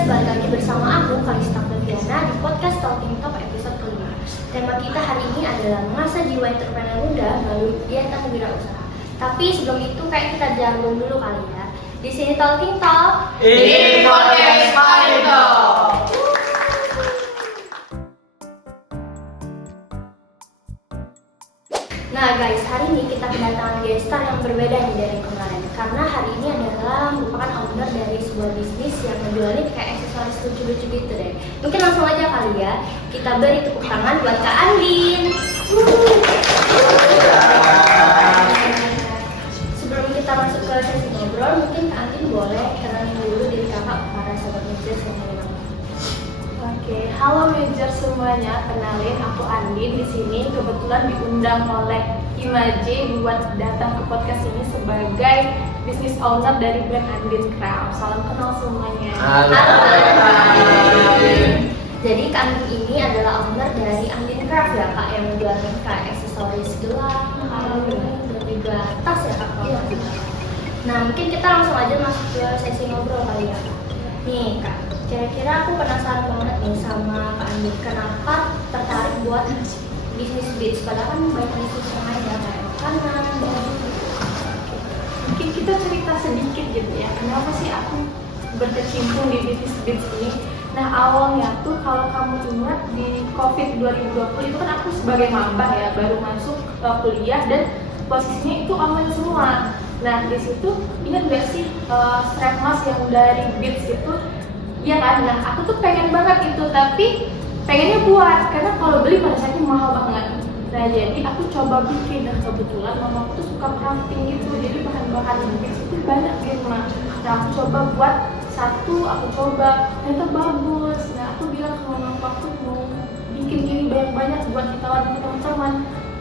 guys, balik lagi bersama aku, Kalista Febriana, di podcast Talking Talk episode kelima. Tema kita hari ini adalah mengasah jiwa entrepreneur muda melalui kegiatan kewirausahaan. Tapi sebelum itu kayak kita jargon dulu kali ya. Di sini Talking Talk, ini podcast Talking Talk. Nah guys, hari ini kita kedatangan guest star yang berbeda nih dari kemarin. Karena hari ini adalah merupakan owner dari sebuah bisnis yang menjualin kayak aksesoris lucu-lucu gitu deh. Mungkin langsung aja kali ya, kita beri tepuk tangan buat Kak Andin. Sebelum kita masuk ke sesi ngobrol, mungkin Kak Andin boleh kenalin dulu diri kakak para sahabat Majers yang lain. Oke, halo Major semuanya, kenalin aku Andin di sini. Kebetulan diundang oleh Imaje buat datang ke podcast ini sebagai business owner dari brand Andin Craft. Salam kenal semuanya. Halo. Jadi Kak Andin ini adalah owner dari Andin Craft ya Kak, yang menjualkan kayak aksesoris gelang, kalung, dan juga tas ya Kak. Iya. Nah mungkin kita langsung aja masuk ke sesi ngobrol kali ya Kak. Nih Kak, kira-kira aku penasaran banget nih sama Kak Andin, kenapa tertarik buat bisnis beats? Padahal kan banyak bisnis yang lain ya, kayak makanan, baju. Mungkin kita cerita sedikit gitu ya, kenapa sih aku berkecimpung di bisnis beats ini. Nah awalnya tuh kalau kamu ingat di COVID 2020 itu kan aku sebagai maba ya, baru masuk kuliah dan posisinya itu online semua. Nah di situ ingat gak sih strap mask yang dari Beats itu? Iya kan? Nah aku tuh pengen banget itu, tapi pengennya buat karena kalau beli pada saatnya mahal banget. Nah jadi aku coba bikin dan kebetulan mama aku tuh suka crafting gitu, jadi bahan-bahan Beats itu banyak di rumah. Nah aku coba buat satu, aku coba ternyata bagus. Nah aku bilang ke mama aku mau bikin ini banyak-banyak buat ditawarin ke teman-teman.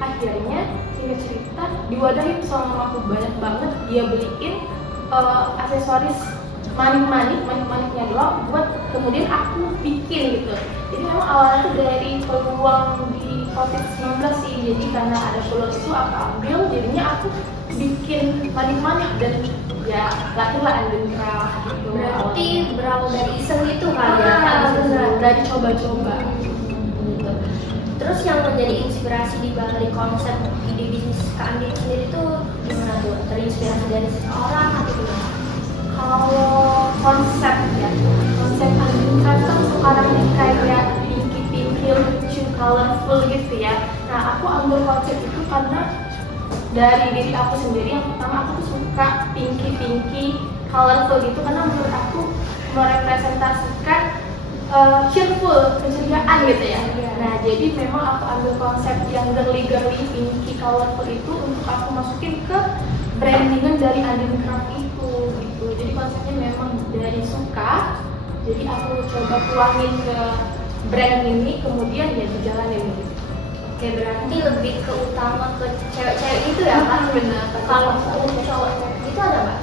Akhirnya singkat cerita diwadahin sama mamaku banyak banget, dia beliin aksesoris manik-maniknya doang buat kemudian aku bikin gitu. Jadi memang awalnya tuh dari peluang di COVID-19 sih, jadi karena ada peluang itu aku ambil, jadinya aku bikin manik-manik dan ya lahirlah Andin Craft gitu. Berarti berawal dari iseng itu kali ya Kak? Benar, dari coba-coba. Gitu. Terus yang menjadi inspirasi di balik konsep ide bisnis Kak Andin sendiri itu gimana tuh? Terinspirasi dari seseorang atau gimana? Kalau konsep Andin Craft kan sekarang ini kayak pinky lucu, colorful gitu ya. Nah aku ambil konsep itu karena dari diri aku sendiri. Yang pertama aku tuh suka pinky colorful gitu karena menurut aku merepresentasikan cheerful, keceriaan gitu ya. Nah jadi memang aku ambil konsep yang girly pinky colorful itu untuk aku masukin ke brandingan dari Andin Craft itu gitu. Jadi konsepnya memang dari suka, jadi aku coba tuangin ke brand ini, kemudian ya dijalanin gitu. Oke, berarti lebih ke utama ke cewek-cewek itu ya Kak? Benar. Kalau untuk cowok itu ada nggak?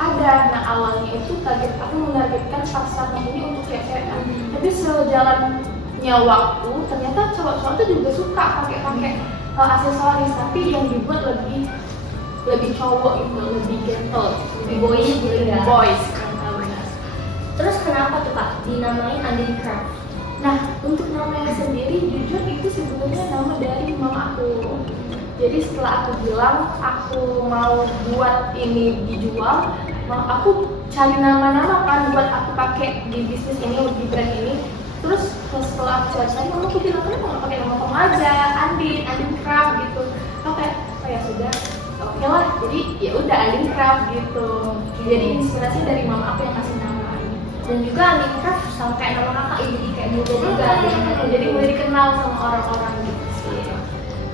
Ada. Nah awalnya itu target aku menargetkan pasarnya ini untuk cewek-cewek kan. Tapi sejalannya waktu ternyata cowok-cowok tuh juga suka pakai aksesoris, tapi yang dibuat lebih cowok itu, lebih gentle, lebih boys gitu ya. Boys. Terus kenapa tuh Kak dinamain Andin Craft? Nah untuk namanya sendiri jujur itu sebenarnya nama dari mama aku. Jadi setelah aku bilang aku mau buat ini dijual, aku cari nama-nama kan buat aku pakai di bisnis ini, di brand ini. Terus setelah aku cari, mama aku bilang kenapa nggak pakai nama kamu aja, Andin Craft gitu. Oke, oh ya sudah, oke lah. Jadi ya udah Andin Craft gitu. Jadi inspirasi dari mama aku yang kasih nama. Dan juga Andin Craft sama kayak nama kakak ya, jadi kayak muda juga. Jadi mulai dikenal sama orang-orang gitu sih.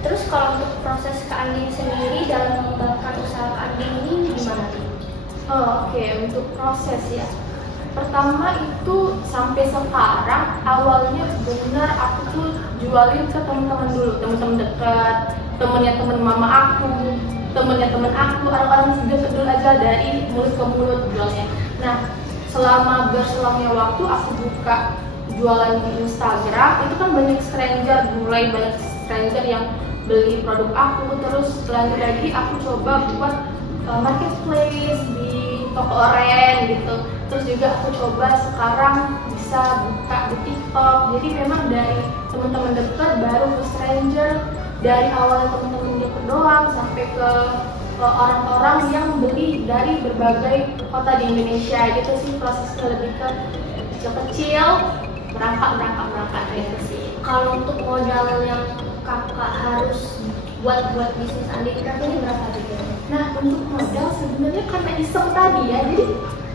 Terus kalau untuk proses Kak Andin sendiri dalam mengembangkan usaha Kak Andin ini gimana tuh? Oke, untuk proses ya. Pertama itu sampai sekarang awalnya benar aku tuh jualin ke teman-teman dulu, teman-teman dekat, temennya teman mama aku, temennya teman aku, orang-orang deket dulu aja, dari mulut ke mulut jualnya. Nah, selama berselangnya waktu aku buka jualan di Instagram, itu kan mulai banyak stranger yang beli produk aku. Terus lanjut lagi aku coba buat marketplace di toko oren gitu. Terus juga aku coba sekarang bisa buka di TikTok. Jadi memang dari teman-teman dekat baru ke stranger, dari awal teman-teman dekat doang sampai ke orang-orang yang beli dari berbagai kota di Indonesia gitu sih. Prosesnya lebih ke kecil-kecil, berangkat gitu sih. Kalau untuk modal yang kakak harus buat bisnis handicraft ini berapa gitu? Nah, untuk modal sebenarnya karena iseng tadi ya, jadi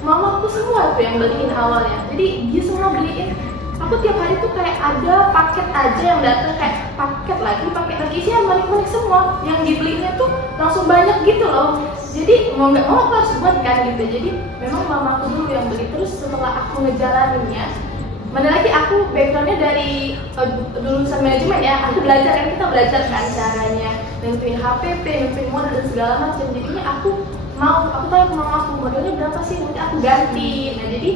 mamaku semua tuh yang beliin awalnya. Jadi dia semua beliin. Aku tiap hari tuh kayak ada paket aja yang datang, kayak paket lagi sih yang manik-manik semua. Yang dibelinya tuh langsung banyak gitu loh. Jadi mau nggak mau aku harus buat kan gitu. Jadi memang mamaku dulu yang beli. Terus setelah aku ngejalaninnya, mana lagi aku backgroundnya dari lulusan manajemen ya, aku belajar kan, kita belajar kan caranya nentuin HPP, nentuin modal dan segala macam. Jadinya aku tanya ke mama aku, modalnya berapa sih, nanti aku ganti. Nah jadi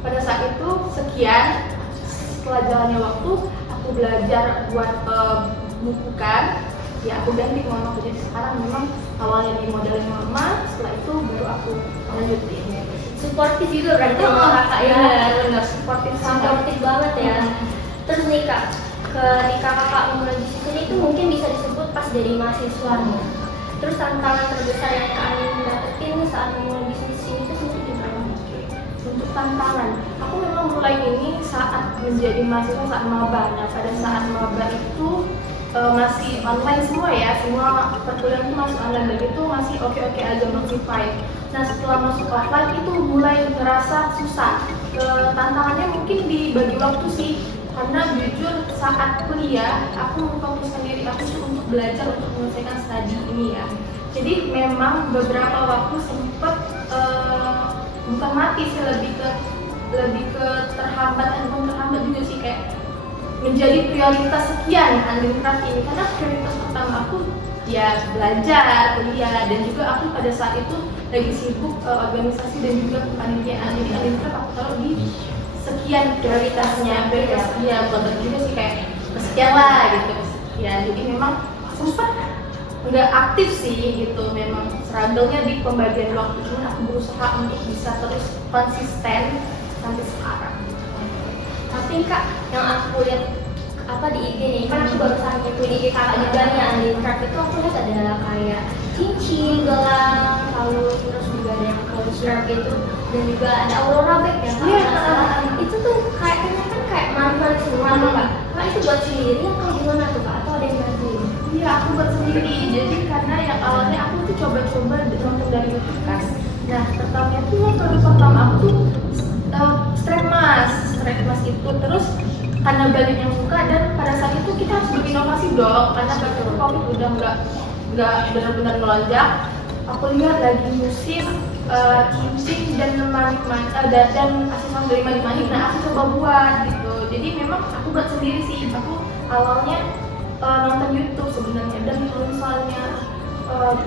pada saat itu sekian, setelah jalannya waktu aku belajar buat bukukan, ya aku ganti ke mama aku. Jadi sekarang memang awalnya di modalin mama, setelah itu baru aku lanjutin. Suportif juga berarti sama kakak ya? Benar, suportif banget ya. Terus nih kak, ketika kakak memulai bisnis ini itu mungkin bisa disebut pas jadi mahasiswa nih. Terus tantangan terbesar yang kak Anin dapetin saat memulai bisnis ini itu sendiri gimana? Untuk tantangan, aku memang mulai ini saat menjadi mahasiswa, saat maba. Nah pada saat maba itu masih online semua ya, semua perkuliahan itu masih online dan itu masih oke aja, masih fine. Nah setelah masuk offline itu mulai terasa susah. Tantangannya mungkin di bagi waktu sih, karena jujur saat kuliah aku memfokuskan diri aku tuh untuk belajar untuk menyelesaikan studi ini ya. Jadi memang beberapa waktu sempat bukan mati sih, lebih ke terhambat juga sih, kayak menjadi prioritas sekian handicraft ini, karena prioritas pertama aku ya belajar, kuliah, dan juga aku pada saat itu lagi sibuk organisasi dan juga kepanitiaan. Jadi handicraft aku taruh di sekian prioritasnya, ya bukan juga sih kayak sekian lah gitu, ya. Jadi memang sempat nggak aktif sih gitu, memang struggle-nya di pembagian waktu, cuman aku berusaha untuk bisa terus konsisten sampai sekarang. Tapi kak, yang aku lihat di IG nih, kan aku baru saja ngikutin IG kakak juga nih, handicraft itu aku lihat ada kayak cincin, gelang, kalung, terus juga ada yang closer gitu, dan juga ada aurora bag ya kak. Itu tuh kayaknya kan kayak manual semua tuh kak. Kak itu buat sendiri atau gimana tuh kak? Atau ada yang bantuin? Iya, aku buat sendiri. Jadi karena yang awalnya aku tuh coba-coba nonton dari YouTube kan. Nah pertama tuh produk pertama aku tuh strap mas itu. Terus karena banyak yang suka dan pada saat itu kita harus berinovasi dong, karena pada COVID udah nggak benar-benar melonjak. Aku lihat lagi musim cincin dan dan aksesoris dari manik-manik. Nah aku coba buat gitu. Jadi memang aku buat sendiri sih. Aku awalnya nonton YouTube sebenarnya, dan kalau misalnya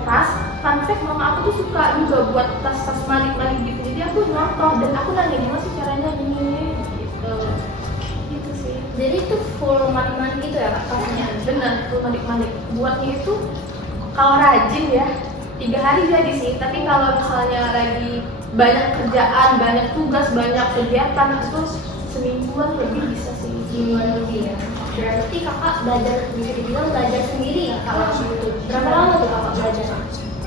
tas, fun fact, mama aku tuh suka juga buat tas-tas manik-manik gitu. Jadi aku nonton dan aku nanya gimana sih caranya gini gitu. Gitu sih. Jadi itu full manik-manik gitu ya kak tasnya? Bener, full manik-manik. Buatnya itu kalau rajin ya 3 hari jadi sih. Tapi kalau misalnya lagi banyak kerjaan, banyak tugas, banyak kegiatan, itu semingguan lebih bisa sih. Semingguan lebih ya. Berarti kakak belajar, bisa dibilang belajar sendiri ya kalau itu. Berapa lama tuh kakak belajar?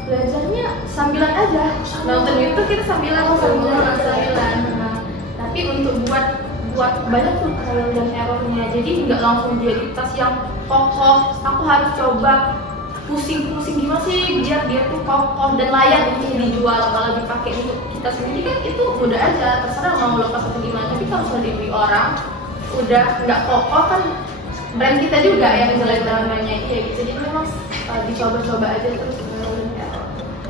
Belajarnya sambilan aja. Nonton YouTube kita sambilan. Nah, tapi untuk buat banyak tuh trial dan errornya. Jadi nggak langsung jadi tas yang kokoh. Aku harus coba pusing-pusing gimana sih biar dia tuh kokoh dan layak untuk dijual. Kalau dipakai untuk kita sendiri kan itu mudah aja, terserah mau lepas atau gimana. Tapi kalau sudah dibeli orang udah nggak kokoh kan brand kita juga yang jelek namanya, iya gitu. Jadi memang dicoba-coba aja terus.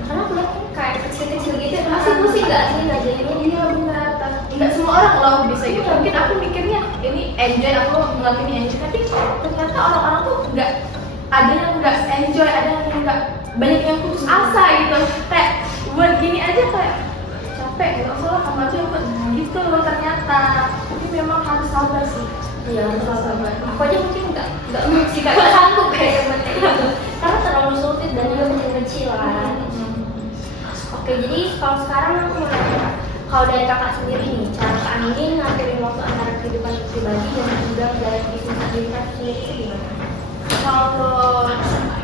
Karena aku lihat kayak kecil-kecil gitu, pasti pusing nggak sih ngajarinnya? Iya benar. Nggak semua orang loh bisa gitu. Mungkin aku mikirnya ini enjoy, aku ngelakuin enjoy, tapi ternyata orang-orang tuh nggak, ada yang nggak enjoy, ada yang nggak, banyak yang putus asa gitu. Kayak buat gini aja kayak capek, nggak usah lah kamu aja buat gitu loh ternyata. Tapi memang harus sabar sih. Iya, harus sabar. Aku aja mungkin nggak sih kak, nggak sanggup kayak seperti itu. Karena terlalu sulit dan juga kecil-kecilan. Oke Oke, jadi kalau sekarang aku mau nanya, kalau dari kakak sendiri nih, cara Kak Andin ngaturin waktu antara kehidupan pribadi dan juga dari bisnis Kakak sendiri itu gimana? Kalau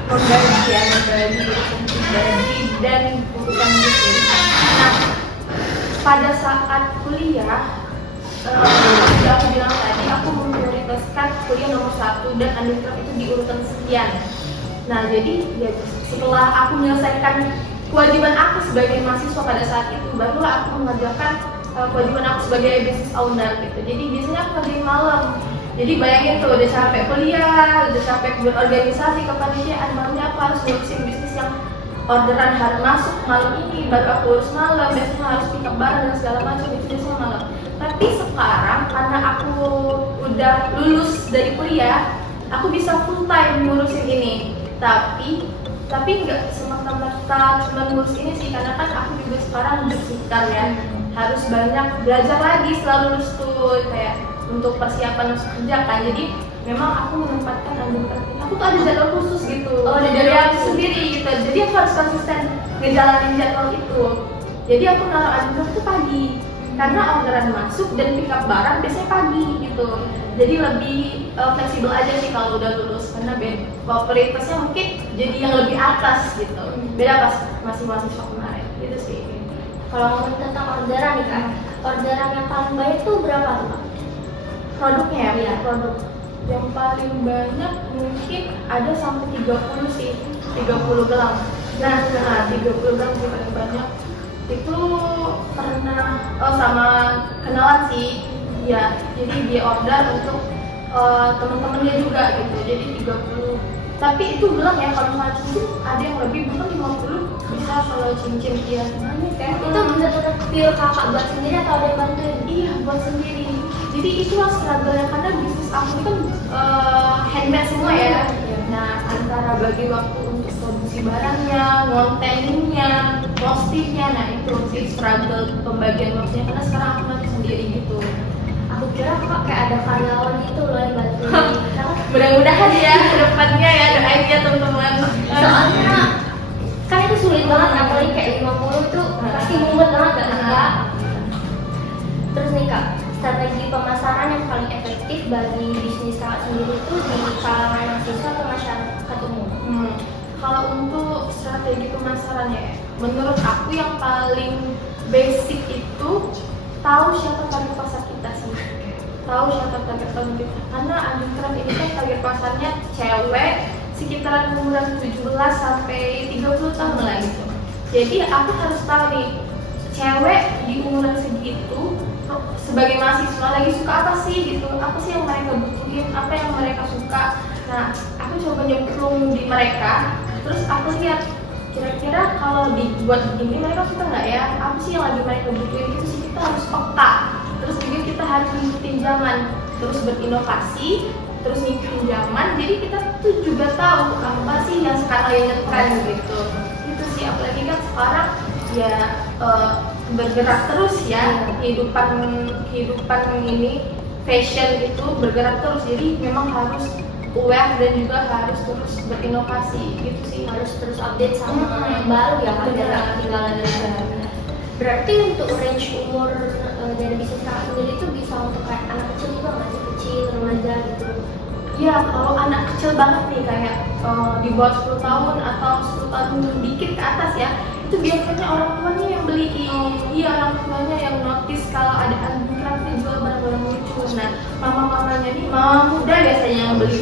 membagi urusan pribadi dan urusan bisnis. Nah, pada saat kuliah, sudah aku bilang tadi, aku memprioritaskan kuliah nomor 1 dan undergrad itu di urutan sekian. Nah, jadi ya, setelah aku menyelesaikan kewajiban aku sebagai mahasiswa pada saat itu, barulah aku mengerjakan kewajiban aku sebagai business owner gitu. Jadi biasanya aku kerjain malam. Jadi bayangin tuh, udah capek kuliah, udah capek berorganisasi kepanitiaan, malamnya aku harus ngurusin bisnis yang orderan hari masuk malam ini, baru aku urus malam, biasanya harus pick up barang dan segala macam, itu biasanya malam. Tapi sekarang karena aku udah lulus dari kuliah, aku bisa full time ngurusin ini. Tapi nggak semata-mata cuma ngurus ini sih, karena kan aku juga sekarang bersikap ya, harus banyak belajar lagi setelah lulus tuh, kayak untuk persiapan masuk kerja kan. Jadi memang aku menempatkan undergrad ini, aku tuh ada jadwal khusus gitu, ada jadwal aku sendiri gitu, jadi aku harus konsisten ngejalanin jadwal itu. Jadi aku naruh undergrad tuh pagi, karena orderan masuk dan pick up barang biasanya pagi gitu. Jadi lebih fleksibel aja sih kalau udah lulus, karena prioritasnya mungkin jadi yang lebih atas gitu, beda pas masih mahasiswa kemarin gitu sih. Kalau ngomongin tentang orderan nih Kak, orderan yang paling banyak tuh berapa tuh Kak? Produknya ya, Iya. produk yang paling banyak mungkin ada sampai 30 sih, 30 gelang. Nah 30 gelang sih paling banyak. Itu pernah sama kenalan sih ya, jadi dia order untuk teman-temannya juga gitu, jadi 30. Tapi itu gelang ya, kalau misalnya cincin ada yang lebih, bahkan 50 bisa kalau cincin. Iya, banyak kan. Itu bener-bener pure kakak buat sendiri atau ada yang bantuin? Iya, buat sendiri. Jadi itulah struggle-nya, karena bisnis aku ini kan handmade semua ya. Nah, antara bagi waktu untuk produksi barangnya, ngonteninnya, postingnya, nah itu sih struggle pembagian waktunya, karena sekarang aku masih sendiri gitu. Aku kira kakak kayak ada karyawan gitu loh yang bantuin. Mudah-mudahan ya kedepannya ya, doain ya teman-teman. Soalnya kan itu sulit banget, apalagi kayak 50 tuh pasti mumet banget gak sih Kak? Terus nih Kak, strategi pemasaran yang paling efektif bagi bisnis kakak sendiri itu di kalangan mahasiswa atau masyarakat umum? Kalau untuk strategi pemasarannya, menurut aku yang paling basic itu tahu siapa target pasar kita sih. Tahu siapa target pasar kita. Karena undergrad ini kan target pasarnya cewek sekitaran umuran 17 sampai 30 tahun lah gitu. Jadi aku harus tahu nih, cewek di umuran segitu sebagai mahasiswa lagi suka apa sih gitu, apa sih yang mereka butuhin, apa yang mereka suka. Nah, aku coba nyemplung di mereka, terus aku lihat kira-kira kalau dibuat begini mereka suka nggak ya, apa sih yang lagi mereka butuhin. Itu sih kita harus peka, terus juga kita harus ngikutin zaman, terus berinovasi, terus ngikutin zaman. Jadi kita tuh juga tahu apa sih yang sekarang lagi ngetren gitu. Itu sih, apalagi kan sekarang ya bergerak terus ya, kehidupan ini fashion itu bergerak terus, jadi memang harus aware dan juga harus terus berinovasi gitu sih, Harus terus update sama yang baru ya Kak, biar gak ketinggalan dari sekarang. Berarti untuk range umur dari bisnis kakak sendiri itu bisa untuk kayak anak kecil juga nggak sih, kecil, remaja gitu? ya. Kalau anak kecil banget nih kayak di bawah 10 tahun atau 10 tahun dikit ke atas ya, itu biasanya orang tuanya yang beliin. Iya, orang tuanya yang notice kalau ada handicraft nih jual barang-barang lucu. Nah, mama-mamanya nih, mama muda biasanya yang beli.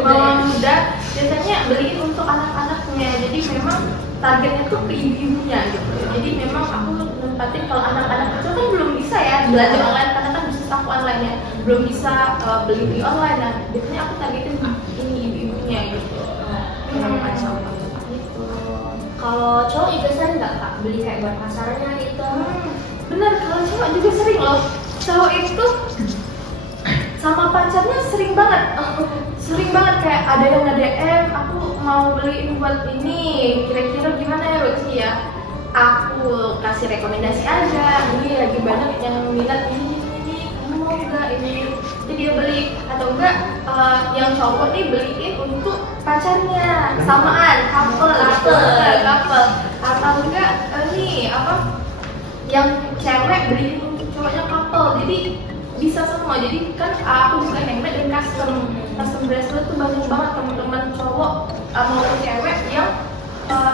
Mama muda biasanya beliin untuk anak-anaknya. Jadi memang targetnya tuh ke ibu-ibunya gitu. Jadi memang aku nempatin kalau anak-anak kecil kan belum bisa ya belanja online, karena kan bisnis aku online ya, belum bisa beli online. Nah, biasanya aku targetin ini ibu-ibunya gitu. Gitu. Kalau cowok juga sering nggak Kak beli kayak buat pasarnya gitu? Bener, kalau cowok juga sering loh. Cowok itu sama pacarnya sering banget, kayak ada yang nge-DM, aku mau beliin buat ini, kira-kira gimana ya bagusnya ya. Aku kasih rekomendasi aja, ini lagi banyak yang minat ini, kamu mau nggak ini? Jadi dia beli, atau enggak yang cowok nih beliin untuk pacarnya, samaan, couple, atau enggak ini nih apa yang cewek beliin untuk cowoknya couple, jadi bisa semua. Jadi kan aku juga handmade dan custom bracelet tuh banyak banget teman-teman cowok maupun cewek yang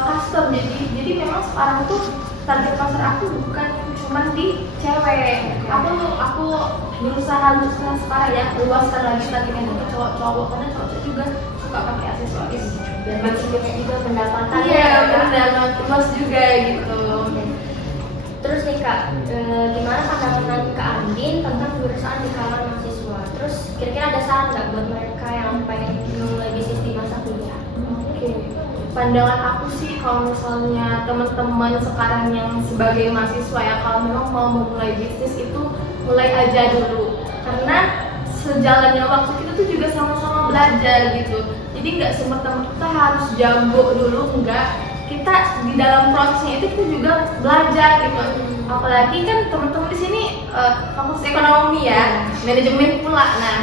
custom. Jadi memang sekarang tuh target pasar aku bukan cuma di cewek. Aku berusaha sekarang ya luaskan lagi targetnya itu ke cowok-cowok, karena cowok juga suka pakai aksesoris Biar masih banyak juga pendapatan. iya benar, luas juga gitu. Terus nih Kak, gimana pandangan Kak Andin tentang kewirausahaan di kalangan mahasiswa? Terus kira-kira ada saran nggak buat mereka yang pengen memulai bisnis di masa kuliah? Oke, pandangan aku sih kalau misalnya teman-teman sekarang yang sebagai mahasiswa ya, kalau memang mau memulai bisnis itu mulai aja dulu, karena sejalannya waktu kita tuh juga sama-sama belajar gitu. Jadi nggak semata-mata kita harus jago dulu, enggak. Kita di dalam prosesnya itu kita juga belajar gitu. Apalagi kan teman-teman di sini fakultas ekonomi ya, manajemen pula. Nah,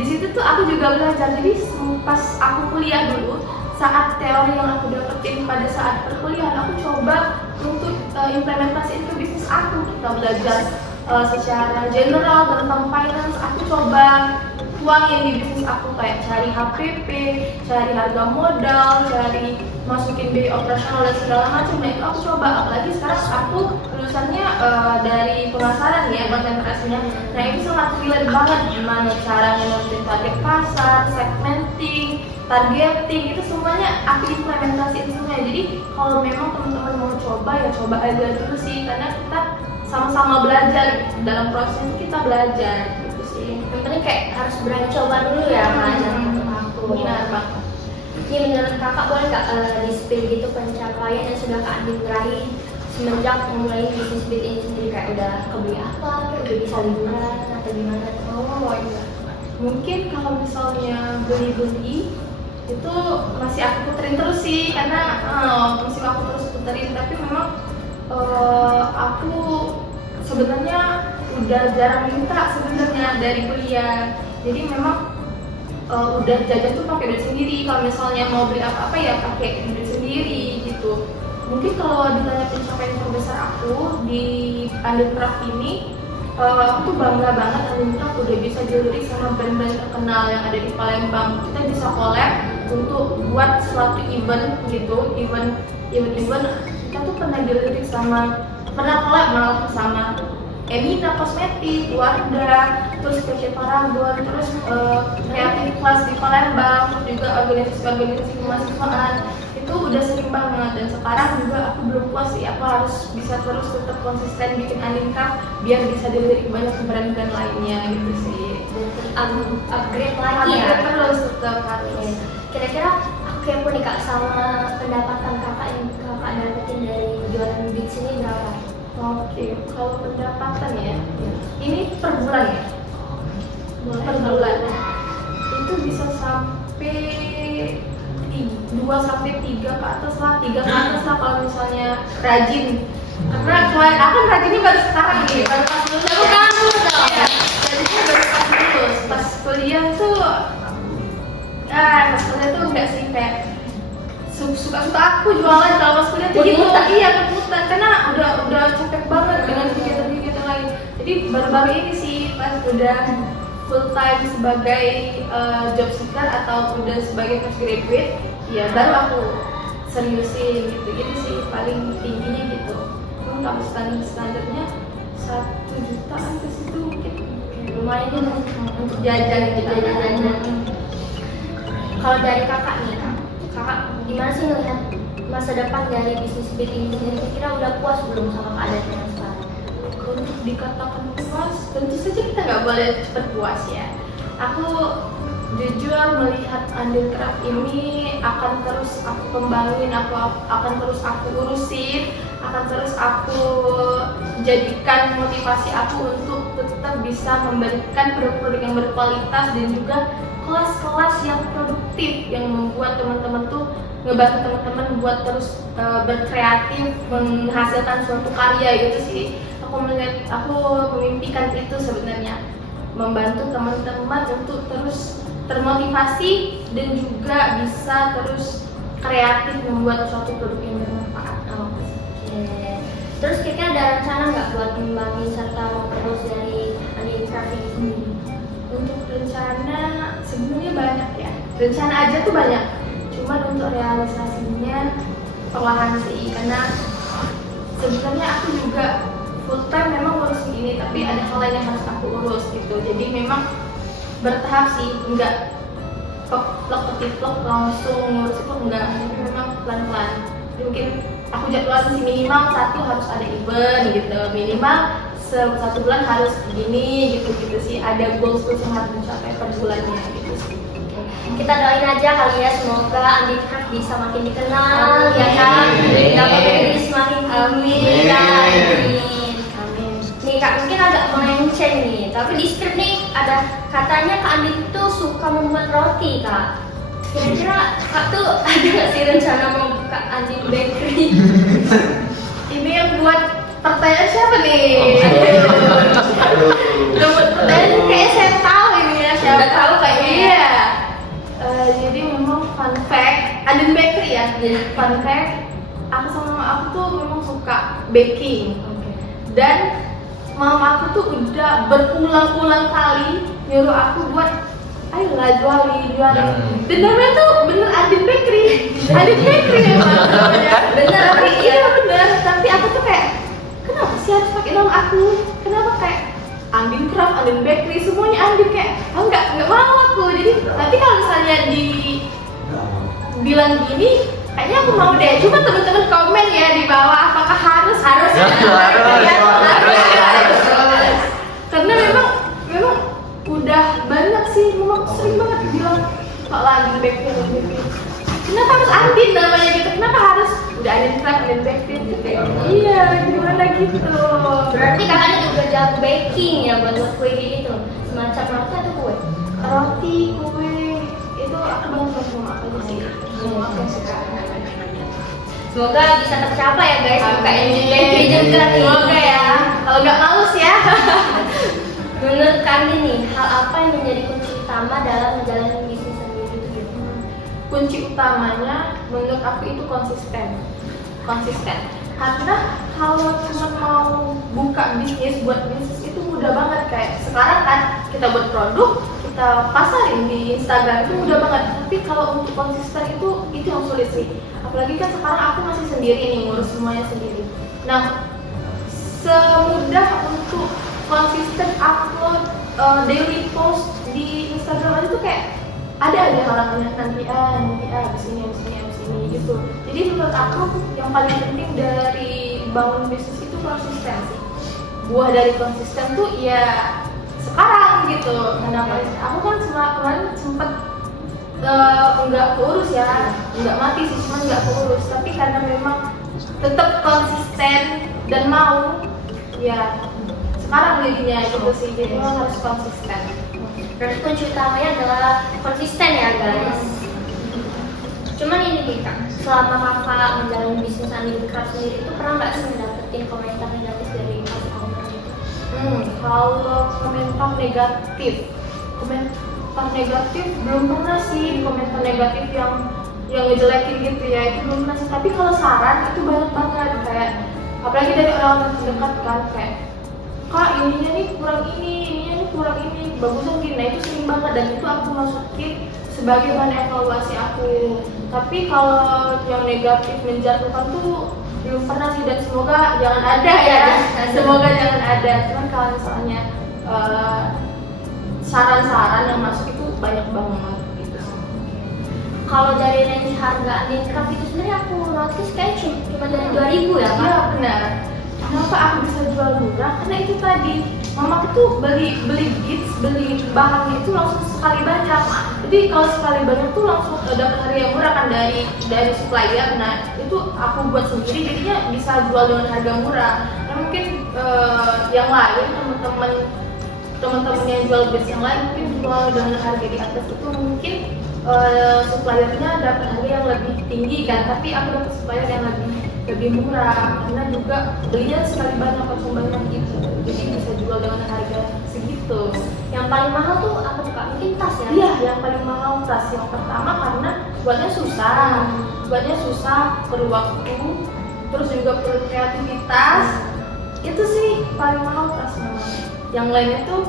di situ tuh aku juga belajar. Jadi pas aku kuliah dulu, saat teori yang aku dapetin pada saat perkuliahan, aku coba untuk implementasiin ke bisnis aku. Kita belajar secara general tentang finance, aku coba tuangin di bisnis aku, kayak cari HPP, cari harga modal, cari masukin biaya operasional dan segala macam. Nah itu aku coba, apalagi sekarang aku lulusannya dari pemasaran ya, konsentrasinya. Nah itu sangat relate banget gimana caranya nentuin target pasar, segmenting, targeting, itu semuanya aku implementasiin semuanya. Jadi kalau memang teman-teman mau coba ya coba aja dulu sih, karena kita sama-sama belajar gitu. Dalam proses itu kita belajar gitu sih. Yang penting kayak harus berani coba dulu ya Mas, untuk aku. Benar banget. Ini menurut Kakak boleh nggak di-spill gitu pencapaian yang sudah Kak Andin raih semenjak memulai bisnis beat ini sendiri, kayak udah kebeli apa, kayak udah bisa liburan atau gimana? Oh iya. Mungkin kalau misalnya beli-beli itu masih aku puterin terus sih, karena masih aku terus puterin. Tapi memang aku sebenarnya udah jarang minta sebenarnya dari kuliah. Jadi memang udah jajan tuh pakai duit sendiri. Kalau misalnya mau beli apa-apa ya pakai duit sendiri gitu. Mungkin kalau ditanya pencapaian terbesar aku di Handicraft ini, aku tuh bangga banget Handicraft udah bisa dilirik sama brand-brand terkenal yang ada di Palembang. Kita bisa collab untuk buat suatu event gitu, event kita tuh pernah dilirik pernah collab malah sama Emina Kosmetik, Wardah, terus PC Paragon, terus Creative Class di Palembang, terus juga organisasi kemahasiswaan. Itu udah sering banget, dan sekarang juga aku belum puas sih, aku harus bisa terus tetap konsisten bikin Handicraft biar bisa dilirik banyak brand-brand lainnya gitu sih. Upgrade lagi ya? Upgrade terus tetap harus. Kira-kira aku kepo nih Kak, sama pendapatan Kakak yang Kakak dapetin dari jualan beats ini berapa? Oke, kalau pendapatan ya, ini per bulan ya? Per bulan. Itu bisa sampai 2 sampai 3 ke atas lah, 3 ke atas lah kalau misalnya rajin. Karena aku kan rajinnya baru sekarang nih, baru pas lulus. Aku kan lulus dong. Iya, rajinnya baru pas lulus. Pas kuliah tuh, pas kuliah tuh enggak sih, kayak suka-suka aku jualan. Kalau pas kuliah tuh gitu, iya keputar, karena udah capek banget dengan kegiatan-kegiatan lain. Jadi baru-baru ini sih pas udah full time sebagai job seeker atau udah sebagai fresh graduate, ya baru aku seriusin gitu. Jadi sih paling tingginya gitu. Kalau standarnya 1 jutaan ke situ mungkin Lumayan tuh untuk jajan gitu. Kalau dari Kakak nih, Kakak gimana sih ngelihat masa depan dari bisnis beat ini sendiri? Kira-kira udah puas belum sama keadaannya sekarang? Untuk dikatakan puas, tentu saja kita nggak boleh cepat puas ya. Aku jujur melihat Handicraft ini akan terus aku kembangin, akan terus aku urusin, akan terus aku jadikan motivasi aku untuk tetap bisa memberikan produk-produk yang berkualitas dan juga kelas-kelas yang produktif yang membuat teman-teman tuh ngebantu teman-teman buat terus berkreatif, menghasilkan suatu karya gitu sih. Aku memimpikan itu sebenarnya, membantu teman-teman untuk terus termotivasi dan juga bisa terus kreatif membuat suatu produk yang bermanfaat. Oke. Terus kira-kira ada rencana nggak buat mengembangin serta memperluas dari handicraft ini? Untuk rencana sebenarnya banyak ya. Rencana aja tuh banyak. Cuman untuk realisasinya perlahan sih, karena sebenarnya aku juga full time memang ngurusin ini, tapi ada hal lain yang harus aku urus gitu. Jadi memang bertahap sih, enggak plek langsung ngurus itu enggak, tapi memang pelan-pelan. Mungkin aku jadwalin sih minimal satu harus ada event gitu, minimal satu bulan harus begini gitu sih, ada goals yang harus dicapai per bulannya gitu sih. Kita doain aja kali ya, semoga handicraft bisa makin dikenal, ya kan? Dapat lebih semakin amin. Amin. Nih Kak, mungkin agak melenceng nih, tapi di skrip nih ada katanya Kak Andin tuh suka membuat roti, Kak. Kira-kira Kak tuh ada nggak sih rencana mau buka Andin Bakery? Ini yang buat pertanyaan siapa nih? Buat pertanyaan kayak saya tahu ini ya, siapa tahu kayaknya. Iya. Jadi memang fun fact, Andin Bakery ya. Fun fact, aku sama mama aku tuh memang suka baking. Dan mama aku tuh udah berulang-ulang kali nyuruh aku buat ayolah jualin. Dan namanya tuh bener Andin Bakery. Andin Bakery memang namanya. Bener, Tapi iya. iya bener. Tapi aku tuh kayak, kenapa sih harus pakai nama aku? Kenapa kayak Andin Craft, Andin Bakery, semuanya Andin, kayak enggak mau aku. Jadi nanti kalau misalnya bilang gini, kayaknya aku mau deh. Cuma teman-teman komen ya di bawah, apakah harus. Karena memang udah banyak sih, memang sering banget bilang kok lagi Bakery. Kenapa harus Andin namanya gitu? Kenapa harus udah Andin Craft, Andin Bakery gitu? Iya, gimana gitu? Berarti kakaknya juga jago baking ya buat kue gitu, semacam roti atau kue? Roti, kue itu aku banget sama aku sih. Aku suka. Semoga bisa tercapai ya guys, buka Andin Bakery juga nih. Semoga ya. Kalau nggak males ya. Menurut kami nih, hal apa yang menjadi kunci utama dalam menjalani bisnis sendiri itu gitu? Kunci utamanya menurut aku itu konsisten. Karena kalau cuma mau buka bisnis, buat bisnis itu mudah banget. Kayak sekarang kan kita buat produk, kita pasarin di Instagram itu mudah banget. Tapi kalau untuk konsisten itu yang sulit sih. Apalagi kan sekarang aku masih sendiri nih, ngurus semuanya sendiri. Nah, semudah untuk konsisten upload daily post di Instagram itu kayak ada aja halangannya, nanti abis ini gitu. Jadi menurut aku yang paling penting dari bangun bisnis itu konsistensi. Buah dari konsisten tuh ya sekarang gitu. Kenapa? Aku kan kemarin sempet nggak keurus ya, nggak mati sih, cuma nggak keurus. Tapi karena memang tetap konsisten dan mau, ya sekarang jadinya gitu sih. Jadi memang harus konsisten. Berarti kunci utamanya adalah konsisten ya guys. Cuman ini nih Kak, selama kakak menjalani bisnis Andin Craft sendiri itu pernah nggak sih mendapetin komentar negatif dari customer gitu? Kalau komentar negatif belum pernah sih. Komentar negatif yang ngejelekin gitu ya, itu belum pernah sih. Tapi kalau saran itu banyak banget, kayak apalagi dari orang terdekat kan, kayak Kak ininya nih kurang ini, bagusan gini. Nah itu sering banget dan itu aku masukin sebagai bahan evaluasi aku. Tapi kalau yang negatif menjatuhkan tuh belum pernah sih, dan semoga jangan ada ya. Semoga jangan ada. Cuman kalau misalnya saran-saran yang masuk itu banyak banget gitu. Kalau dari range harga Andin Craft itu sebenarnya aku notice kayak cuma dari 2.000 ya Kak? Iya benar. Kenapa aku bisa jual murah? Karena itu tadi, mama tuh beli beads, beli bahannya itu langsung sekali banyak. Jadi kalau sekali banyak tuh langsung dapat harga yang murah kan dari supplier. Nah itu aku buat sendiri, jadinya bisa jual dengan harga murah. Nah mungkin yang lain teman-teman yang jual beads yang lain mungkin jual dengan harga di atas itu mungkin suppliernya dapat harga yang lebih tinggi kan. Tapi aku dapat supplier yang lebih murah karena juga belinya sekali banyak langsung banyak gitu, jadi bisa jual dengan harga segitu. Yang paling mahal tuh apa tuh Kak? Mungkin tas ya? Iya, yang paling mahal tas. Yang pertama karena buatnya susah, perlu waktu. terus juga perlu kreativitas. Itu sih paling mahal tas namanya. Yang lainnya tuh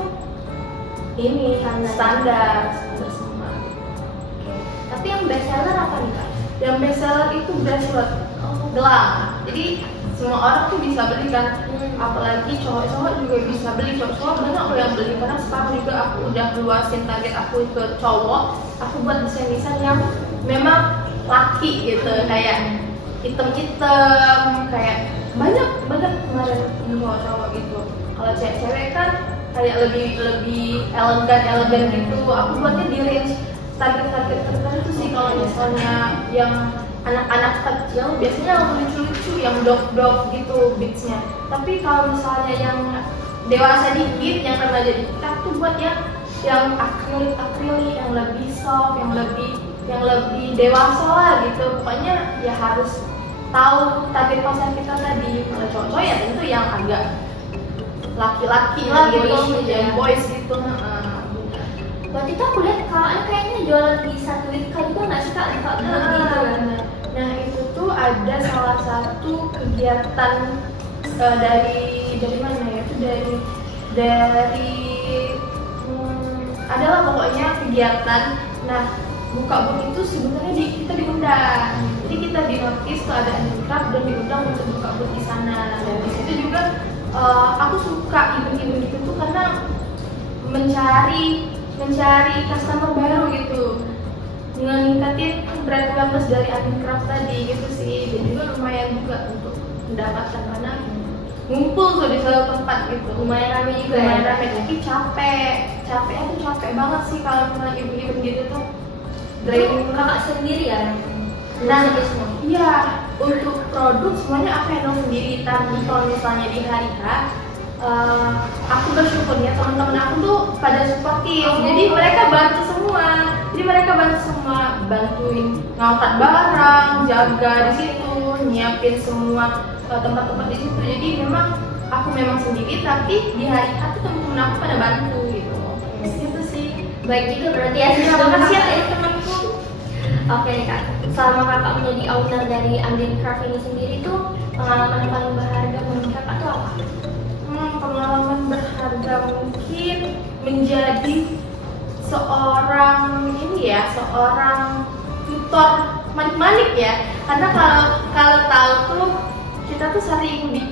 ini standar semua. Tapi yang best seller apa nih Kak? Yang best seller itu bracelet gelang. Jadi semua orang tuh bisa beli kan. Apalagi cowok-cowok juga bisa beli. Cowok-cowok banyak loh yang beli, karena sekarang juga aku udah luasin target aku ke cowok. Aku buat desain-desain yang memang laki gitu, kayak hitam-hitam, kayak banyak kemarin cowok-cowok gitu. Kalau cewek-cewek kan kayak lebih elegan gitu. Aku buatnya di range target tertentu sih. Kalau misalnya yang anak-anak kecil biasanya yang lucu-lucu, yang dog gitu beatsnya. Tapi kalau misalnya yang dewasa dikit, yang remaja dikit, aku buat yang akrilik, yang lebih soft, yang lebih dewasa lah gitu. Pokoknya ya harus tahu target pasar kita tadi. Kalau cowok-cowok ya tentu yang agak laki-laki lah gitu, yang boys gitu. Waktu itu aku lihat kakaknya kayaknya jualan di satu Wika juga nggak sih Kak? Di Kak gitu kan? Nah itu tuh ada salah satu kegiatan dari mana ya? Itu dari adalah pokoknya kegiatan. Nah buka booth itu sebenarnya kita diundang. Jadi kita di notice tuh ada handicraft dan diundang untuk buka booth di sana. Dan di situ juga aku suka event-event gitu tuh karena mencari customer baru gitu, meningkatin brand awareness dari handicraft tadi gitu sih. Dan juga lumayan juga untuk mendapatkan, karena ngumpul tuh di satu tempat gitu. Lumayan rame juga Lumayan ya? rame, tapi capeknya tuh capek banget sih kalau misalnya event-event gitu tuh. Itu kakak sendiri ya? Nah, Sendiri semua? iya, untuk produk semuanya aku handle sendiri. Tapi kalau misalnya di hari H, aku bersyukurnya teman-teman aku tuh pada supportif. Jadi mereka bantu semua. Bantuin ngangkat barang, jaga di situ, nyiapin semua tempat-tempat di situ. Jadi aku memang sendiri, tapi di hari H tuh teman-teman aku pada bantu gitu. Itu sih. Baik juga berarti ya. Terima kasih ya temanku. Oke nih Kak, selama kakak menjadi owner dari handicraft ini sendiri tuh pengalaman yang paling berharga menurut kakak tuh apa? Pengalaman berharga mungkin menjadi seorang tutor manik-manik ya. Karena kalau tahu tuh kita tuh sering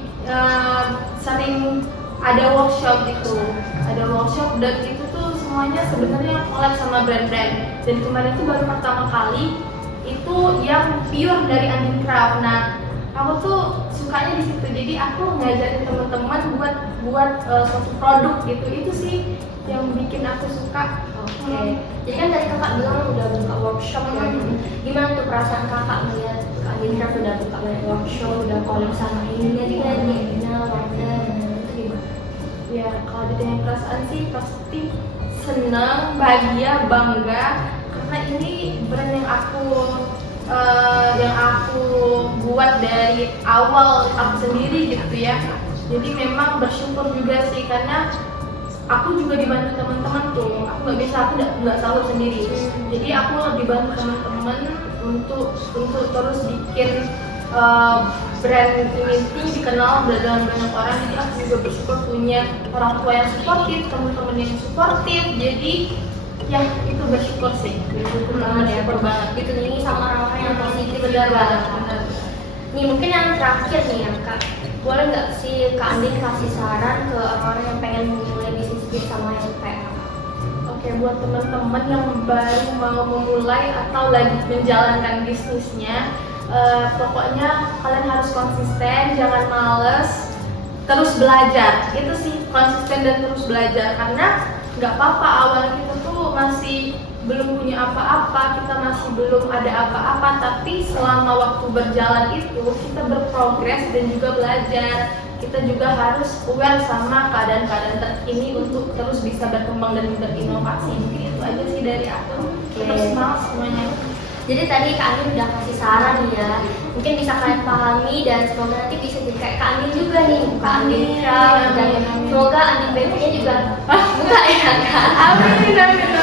ada workshop gitu, dan itu tuh semuanya sebenarnya collab sama brand-brand. Dan kemarin itu baru pertama kali itu yang pure dari handicraft. Nah, aku tuh sukanya di situ. Jadi aku ngajarin teman-teman buat suatu produk gitu. Itu sih yang bikin aku suka. Oke. Jadi kan tadi kakak bilang udah buka workshop ya. Gimana tuh perasaan kakak melihat Kak handicraft udah buka banyak workshop, udah collab sama ini, jadi kan dikenal warga itu gimana? Ya kalau ditanya perasaan sih pasti senang, bahagia, bangga, karena ini brand yang aku buat dari awal aku sendiri gitu ya. Jadi memang bersyukur juga sih, karena aku juga dibantu teman-teman tuh. Aku nggak selalu sendiri. Jadi aku dibantu teman-teman untuk terus bikin brand ini dikenal dalam banyak orang. Jadi aku juga bersyukur punya orang tua yang suportif, teman-teman yang suportif. Jadi ya itu bersyukur sih. Bersyukur banget ya, banget. gitu nih sama orang-orang yang positif. Benar juga. banget. Nih mungkin yang terakhir nih ya Kak, boleh nggak sih Kak Andin kasih saran ke orang-orang yang pengen memulai bisnis sama yang kayak Kakak? Oke, buat teman-teman yang baru mau memulai atau lagi menjalankan bisnisnya, pokoknya kalian harus konsisten, jangan males, terus belajar. Itu sih, konsisten dan terus belajar. Karena nggak apa-apa awal kita tuh masih belum punya apa-apa, kita masih belum ada apa-apa, tapi selama waktu berjalan itu kita berprogres dan juga belajar. Kita juga harus aware sama keadaan-keadaan terkini untuk terus bisa berkembang dan berinovasi. Mungkin itu aja sih dari aku. Terus semangat semuanya. Jadi tadi Kak Andin udah kasih saran nih ya, mungkin bisa kalian pahami dan semoga nanti bisa jadi kayak Kak Andin juga nih, Kak Andin Craft, dan semoga Andin BP-nya juga buka ya Kak. Amin.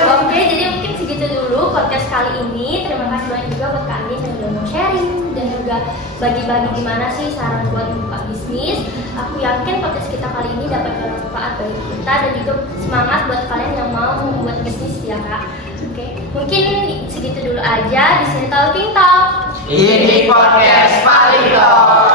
Oke, jadi mungkin segitu dulu podcast kali ini. Terima kasih banyak juga buat Kak Andin yang udah mau sharing dan juga bagi-bagi gimana sih saran buat buka bisnis. Aku yakin podcast kita kali ini dapat bermanfaat bagi kita dan juga semangat buat kalian yang mau membuat bisnis ya kak. Oke, mungkin segitu dulu aja. Di sini Talking Talk. Ini podcast paling top.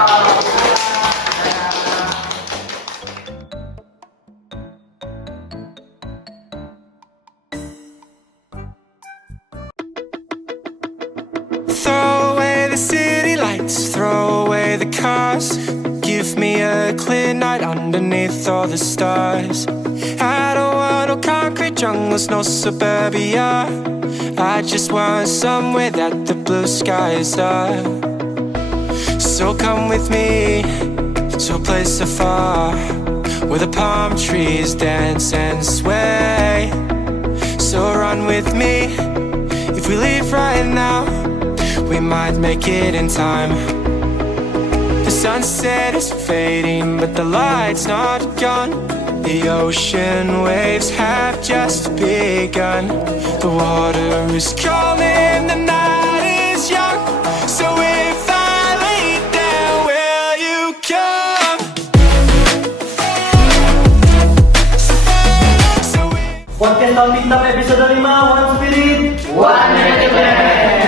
Throw away the city lights, throw away the cars. Give me a clear night underneath all the stars. I don't want no concrete jungles, no suburbia. I just want somewhere that the blue skies are. So come with me to a place so far, where the palm trees dance and sway. So run with me. If we leave right now, we might make it in time. The sunset is fading, but the light's not gone. The ocean waves have just begun. The water is calling, the night is young. So if I lay down, will you come? Podcast Talking Talk episode 5, One Spirit. One Minute Event.